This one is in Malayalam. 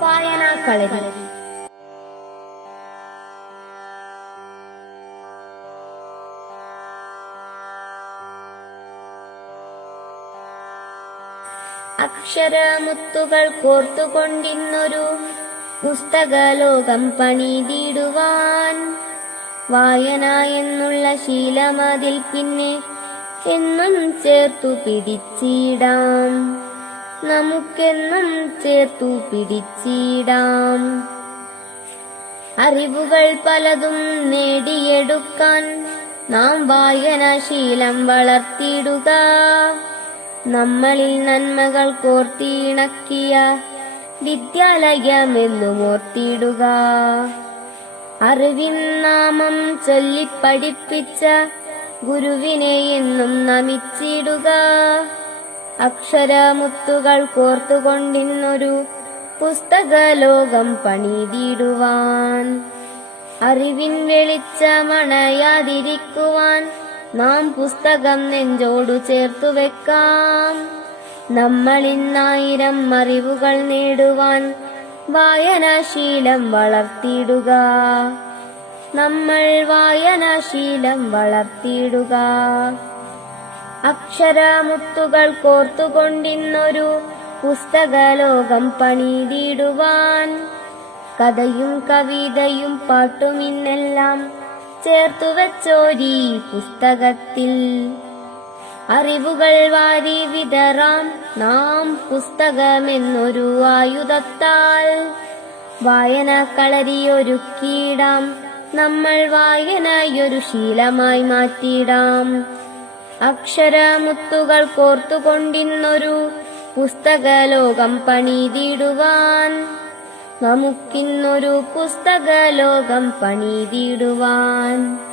വായനാക്കളരി. അക്ഷരമുത്തുകൾ കോർത്തുകൊണ്ടിന്നൊരു പുസ്തകലോകം പണിതിടുവാൻ വായന എന്നുള്ള ശീലമതിൽ പിന്നെ എന്നും ചേർത്തു പിടിച്ചിടാം, നമുക്കെന്നും ചേർത്തു പിടിച്ചിടാം. അറിവുകൾ പലതും നേടിയെടുക്കാൻ നാം വായനാശീലം വളർത്തിയിടുക. നമ്മളിൽ നന്മകൾ കോർത്തിണക്കിയ വിദ്യാലയമെന്നും ഓർത്തിയിടുക. അറിവിൻ നാമം ചൊല്ലിപ്പഠിപ്പിച്ച ഗുരുവിനെ എന്നും നമിച്ചിടുക. അക്ഷരമുത്തുകൾ കോർത്തുകൊണ്ടിന്നൊരു പുസ്തകലോകം പണിതിടുവാൻ അറിവിൻ വെളിച്ചമണയാതിരിക്കുവാൻ നാം പുസ്തകം നെഞ്ചോടു ചേർത്തു വെക്കാം. നമ്മളിന്നായിരം അറിവുകൾ നേടുവാൻ വായനാശീലം വളർത്തിയിടുക. നമ്മൾ വായനാശീലം വളർത്തിയിടുക. അക്ഷരമുത്തുകൾ കോർത്തുകൊണ്ടിന്നൊരു പുസ്തകലോകം പണിതിടുവാൻ കഥയും കവിതയും പാട്ടുമിന്നെല്ലാം ചേർത്തുവെച്ചോരീ പുസ്തകത്തിൽ അറിവുകൾ വാരി വിതറാം നാം പുസ്തകമെന്നൊരു ആയുധത്താൽ. വായനാക്കളരിയൊരുക്കിയിടാം, നമ്മൾ വായനയൊരു ശീലമായി മാറ്റിയിടാം. അക്ഷരമുത്തുകൾ കോർത്തുകൊണ്ടിന്നൊരു പുസ്തകലോകം പണിതിടുവാൻ നമുക്കിന്നൊരു പുസ്തകലോകം പണിതിടുവാൻ.